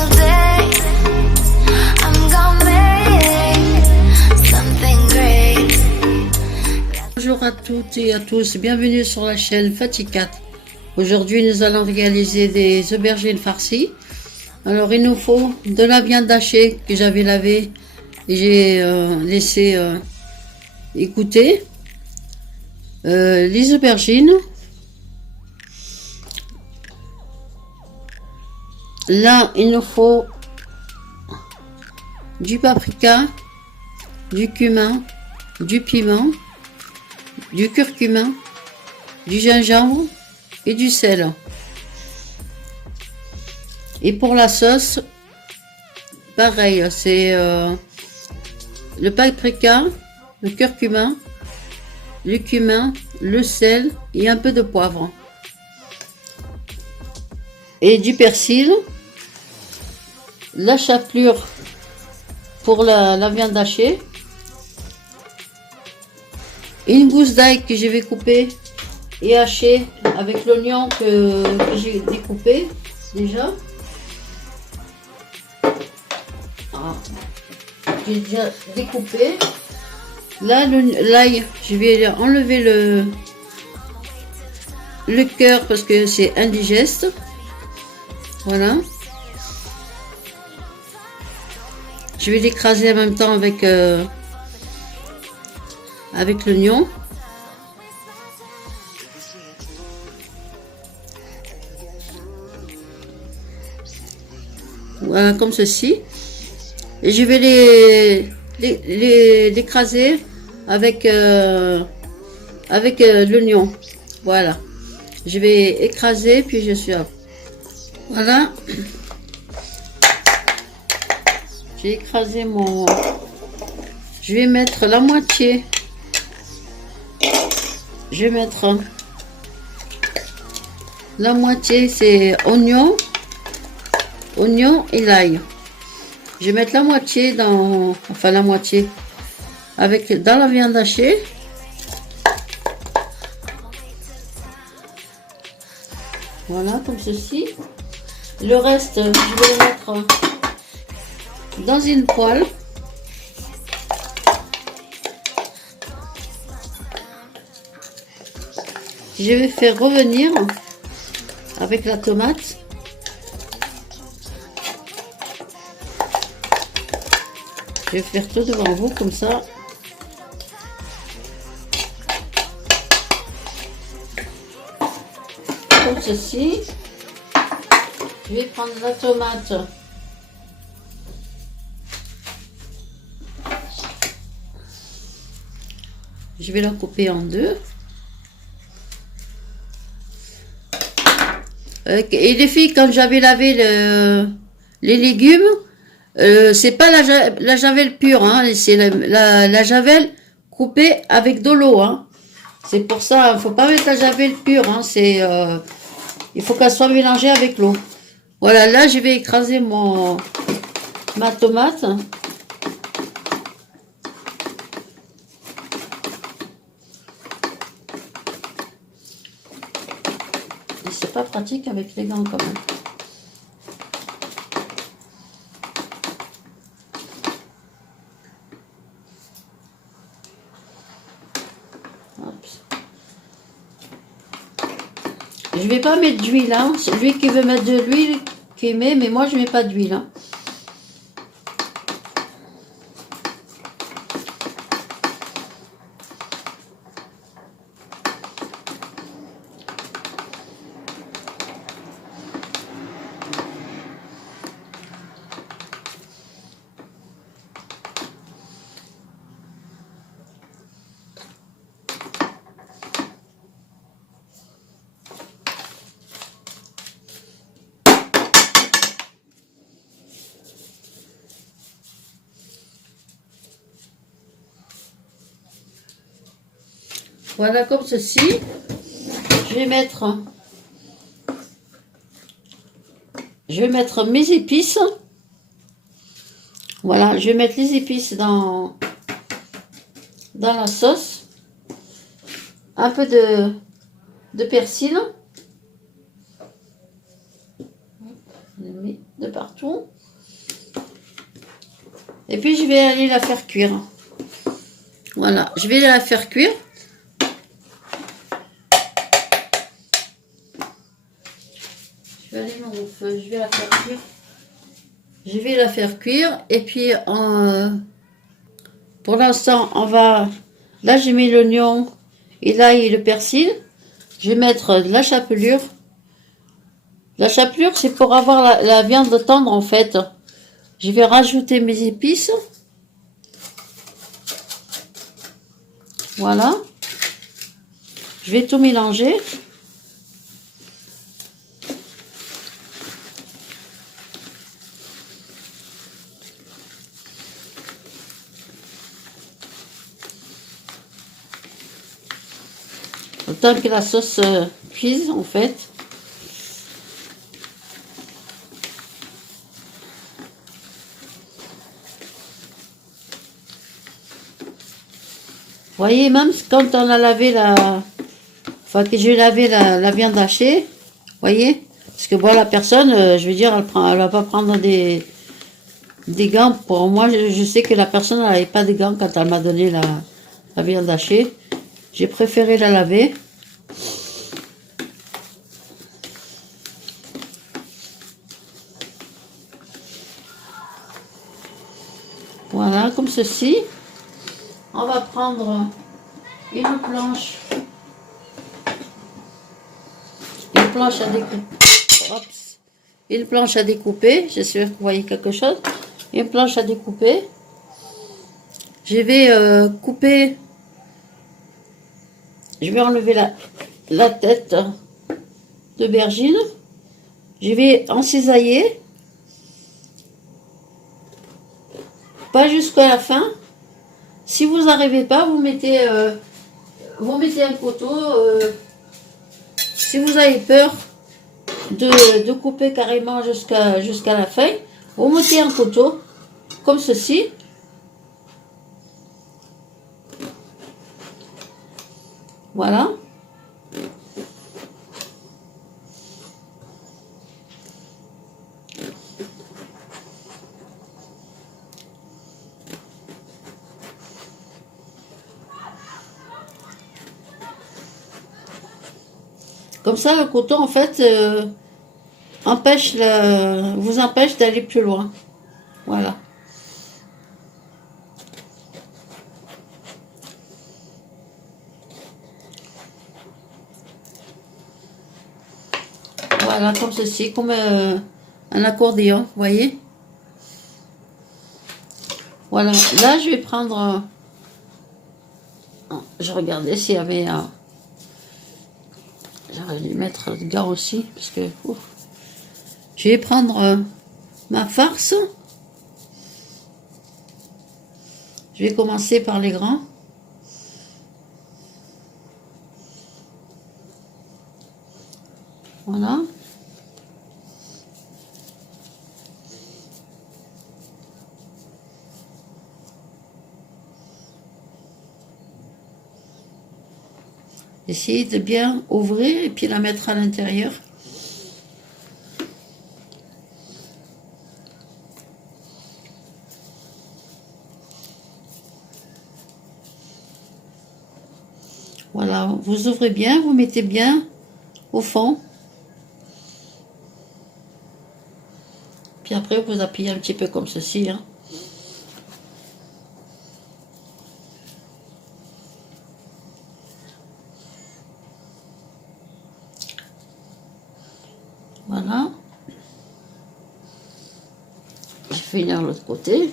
single day. I'm gonna make something great. Bonjour à toutes et à tous, bienvenue sur la chaîne Fatikat. Aujourd'hui nous allons réaliser des aubergines farcies. Alors il nous faut de la viande hachée que j'avais lavée et j'ai laissé égoutter, les aubergines. Là il nous faut du paprika, du cumin, du piment, du curcuma, du gingembre et du sel. Et pour la sauce, pareil, c'est le paprika, le curcuma, le cumin, le sel et un peu de poivre. Et du persil, la chapelure pour la viande hachée, une gousse d'ail que je vais couper et hacher avec l'oignon que j'ai découpé déjà. J'ai déjà découpé. Là, l'ail, je vais enlever le cœur parce que c'est indigeste. Voilà. Je vais l'écraser en même temps avec l'oignon. Voilà, comme ceci. Et je vais l'écraser avec l'oignon. Voilà. Je vais écraser puis je suis. Voilà. J'ai écrasé mon. Je vais mettre la moitié. Je vais mettre la moitié, c'est oignon et l'ail. Je vais mettre la moitié dans la viande hachée. Voilà, comme ceci. Le reste, je vais le mettre dans une poêle. Je vais faire revenir avec la tomate. Je vais faire tout devant vous comme ça. Comme ceci. Je vais prendre la tomate. Je vais la couper en deux. Et les filles, quand j'avais lavé les légumes, c'est pas la javel pure, hein, c'est la javel coupée avec de l'eau. Hein. C'est pour ça, il faut pas mettre la javel pure. Hein, il faut qu'elle soit mélangée avec l'eau. Voilà, là je vais écraser ma tomate. C'est pas pratique avec les gants quand même. Je vais pas mettre d'huile, hein. Celui qui veut mettre de l'huile, qui met, mais moi je mets pas d'huile. Hein. Voilà, comme ceci. Je vais mettre mes épices. Voilà, je vais mettre les épices dans la sauce. Un peu de persil. de partout. Et puis je vais aller la faire cuire. Voilà, je vais la faire cuire. Je vais allumer mon feu, je vais la faire cuire. Je vais la faire cuire et puis pour l'instant on va... Là j'ai mis l'oignon et l'ail et le persil. Je vais mettre de la chapelure. La chapelure c'est pour avoir la viande tendre en fait. Je vais rajouter mes épices. Voilà. Je vais tout mélanger. Autant que la sauce cuise en fait. Vous voyez, même quand on a lavé enfin que j'ai lavé la viande hachée, vous voyez, parce que bon, la personne, je veux dire, elle va pas prendre des gants. Pour moi, je sais que la personne n'avait pas de gants quand elle m'a donné la viande hachée. J'ai préféré la laver. Voilà, comme ceci. On va prendre une planche à découper. Oups. Une planche à découper. J'espère que vous voyez quelque chose. Une planche à découper. Je vais couper. Je vais enlever la tête d'aubergine. Je vais en cisailler. Pas jusqu'à la fin. Si vous n'arrivez pas, vous mettez un couteau. Si vous avez peur de couper carrément jusqu'à la fin, vous mettez un couteau comme ceci. Voilà. Comme ça, le couteau, en fait, vous empêche d'aller plus loin. Voilà. Voilà, comme ceci, comme un accordéon, vous voyez. Voilà, là, je vais prendre... je regardais s'il y avait un... J'aurais dû mettre le gars aussi, parce que... Je vais prendre ma farce. Je vais commencer par les grands. Voilà. Essayez de bien ouvrir et puis la mettre à l'intérieur. Voilà, vous ouvrez bien, vous mettez bien au fond. Puis après, vous appuyez un petit peu comme ceci. Hein. Voilà. Je vais finir l'autre côté.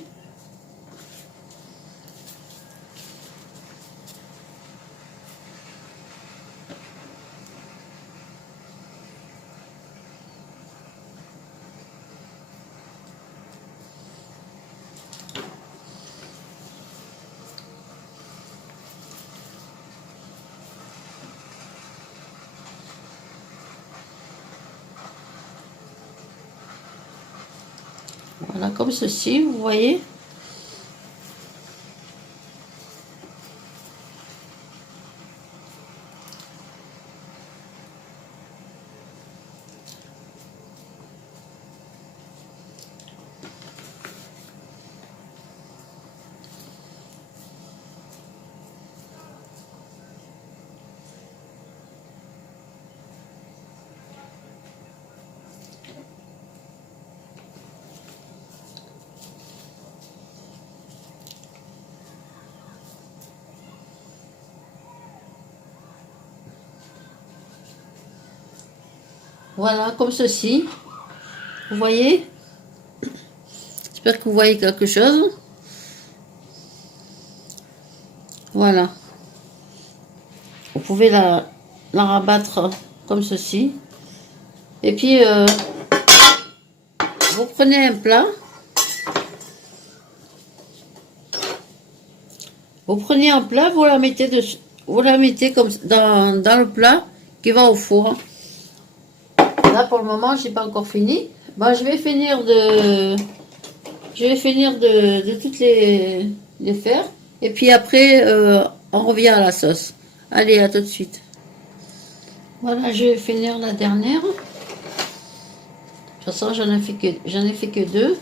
Voilà, comme ceci, vous voyez. Voilà, comme ceci. Vous voyez? J'espère que vous voyez quelque chose. Voilà. Vous pouvez la rabattre comme ceci. Et puis, vous prenez un plat. Vous prenez un plat, vous la mettez dessus. Vous la mettez comme dans le plat qui va au four. Là, pour le moment, j'ai pas encore fini. Bon, je vais finir de toutes les faire. Et puis après, on revient à la sauce. Allez, à tout de suite. Voilà, je vais finir la dernière. De toute façon, j'en ai fait que deux.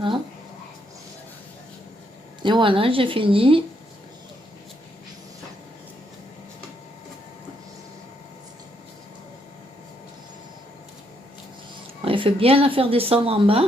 Voilà. Et voilà, j'ai fini. Il faut bien la faire descendre en bas.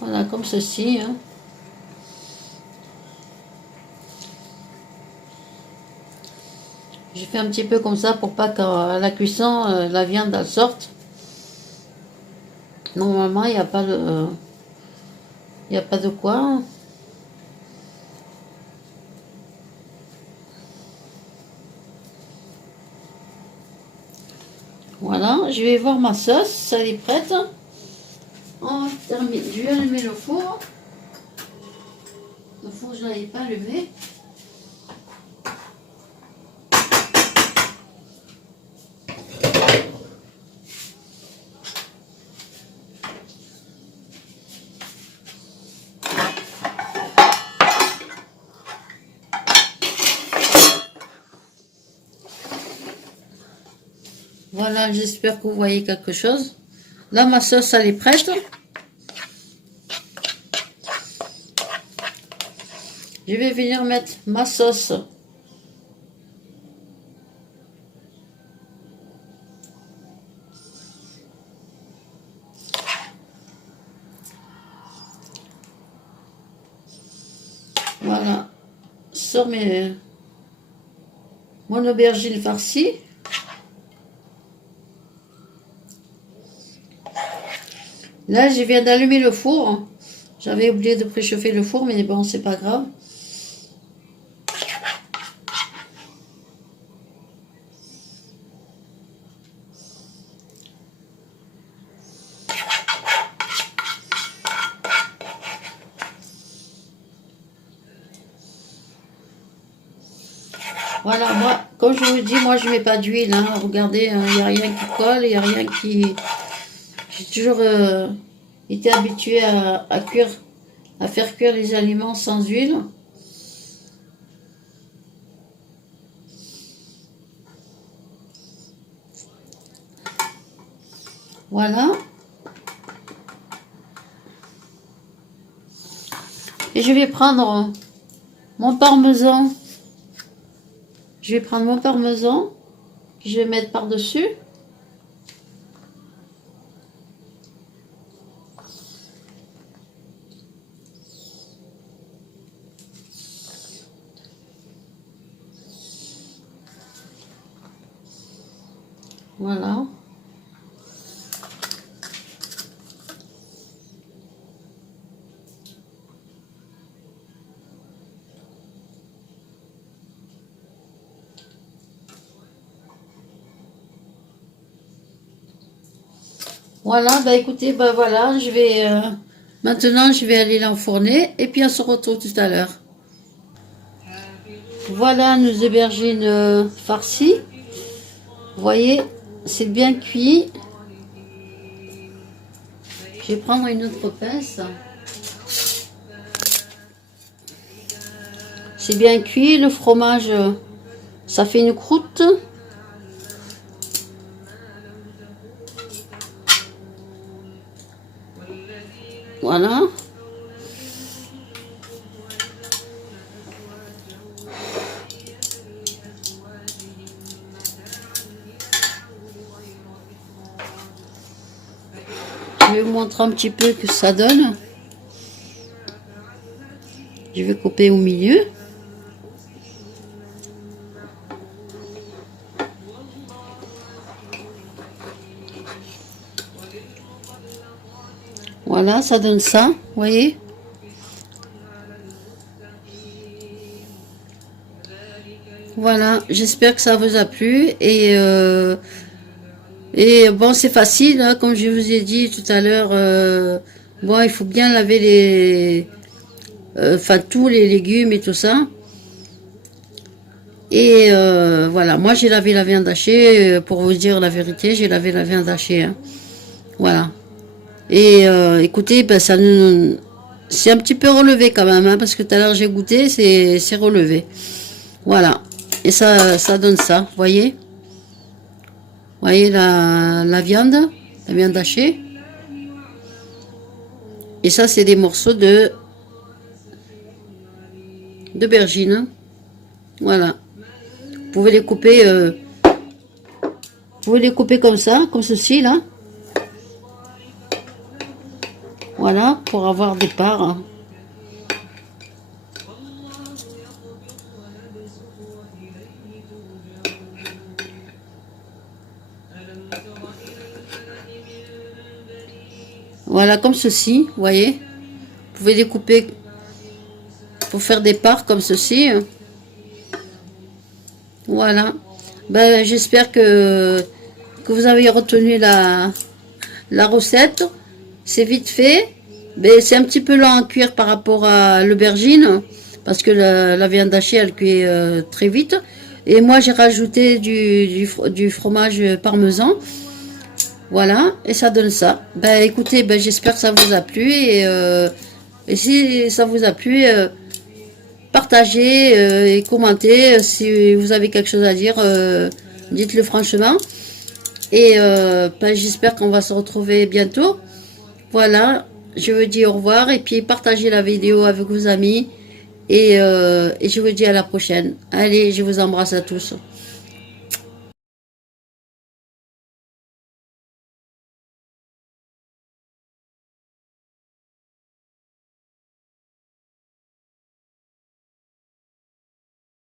Voilà, comme ceci. Hein. J'ai fait un petit peu comme ça pour pas qu'à la cuisson, la viande elle sorte. Normalement, il n'y a pas de... Il n'y a pas de quoi. Voilà, je vais voir ma sauce, ça est prête. On termine. Je vais allumer le four. Le four, je ne l'avais pas allumé. Voilà, j'espère que vous voyez quelque chose. Là, ma sauce, elle est prête. Je vais venir mettre ma sauce. Voilà, sur mon aubergine farcie. Là, je viens d'allumer le four. J'avais oublié de préchauffer le four, mais bon, c'est pas grave. Voilà, moi, comme je vous dis, moi, je mets pas d'huile. Hein. Regardez, il n'y a rien qui colle, il n'y a rien qui... J'ai toujours été habituée à cuire, à faire cuire les aliments sans huile. Voilà. Et je vais prendre mon parmesan. Je vais prendre mon parmesan. Je vais mettre par-dessus. Voilà. Voilà, bah écoutez, bah voilà, je vais maintenant je vais aller l'enfourner et puis on se retrouve tout à l'heure. Voilà nos aubergines farcies. Vous voyez, c'est bien cuit. Je vais prendre une autre pince. C'est bien cuit, le fromage, ça fait une croûte. Voilà. Je vais vous montrer un petit peu que ça donne. Je vais couper au milieu. Voilà, ça donne ça, vous voyez. Voilà, j'espère que ça vous a plu et bon, c'est facile, hein, comme je vous ai dit tout à l'heure. Bon, il faut bien laver enfin tous les légumes et tout ça. Et voilà, moi j'ai lavé la viande hachée, pour vous dire la vérité, j'ai lavé la viande hachée. Hein. Voilà. Et écoutez, ben, c'est un petit peu relevé quand même, hein, parce que tout à l'heure j'ai goûté, c'est relevé. Voilà. Et ça donne ça, vous voyez? Vous voyez la viande hachée. Et ça, c'est des morceaux d'aubergine. Voilà. Vous pouvez les couper, comme ça, comme ceci, là. Voilà, pour avoir des parts. Hein. Voilà, comme ceci, vous voyez. Vous pouvez les couper pour faire des parts comme ceci. Voilà. Ben, j'espère que vous avez retenu la recette. C'est vite fait. Mais c'est un petit peu lent à cuire par rapport à l'aubergine. Parce que la viande hachée, elle cuit très vite. Et moi, j'ai rajouté du fromage parmesan. Voilà, et ça donne ça. Ben écoutez, ben, j'espère que ça vous a plu et si ça vous a plu, partagez et commentez. Si vous avez quelque chose à dire, dites-le franchement. Et ben, j'espère qu'on va se retrouver bientôt. Voilà, je vous dis au revoir et puis partagez la vidéo avec vos amis et je vous dis à la prochaine. Allez, je vous embrasse à tous.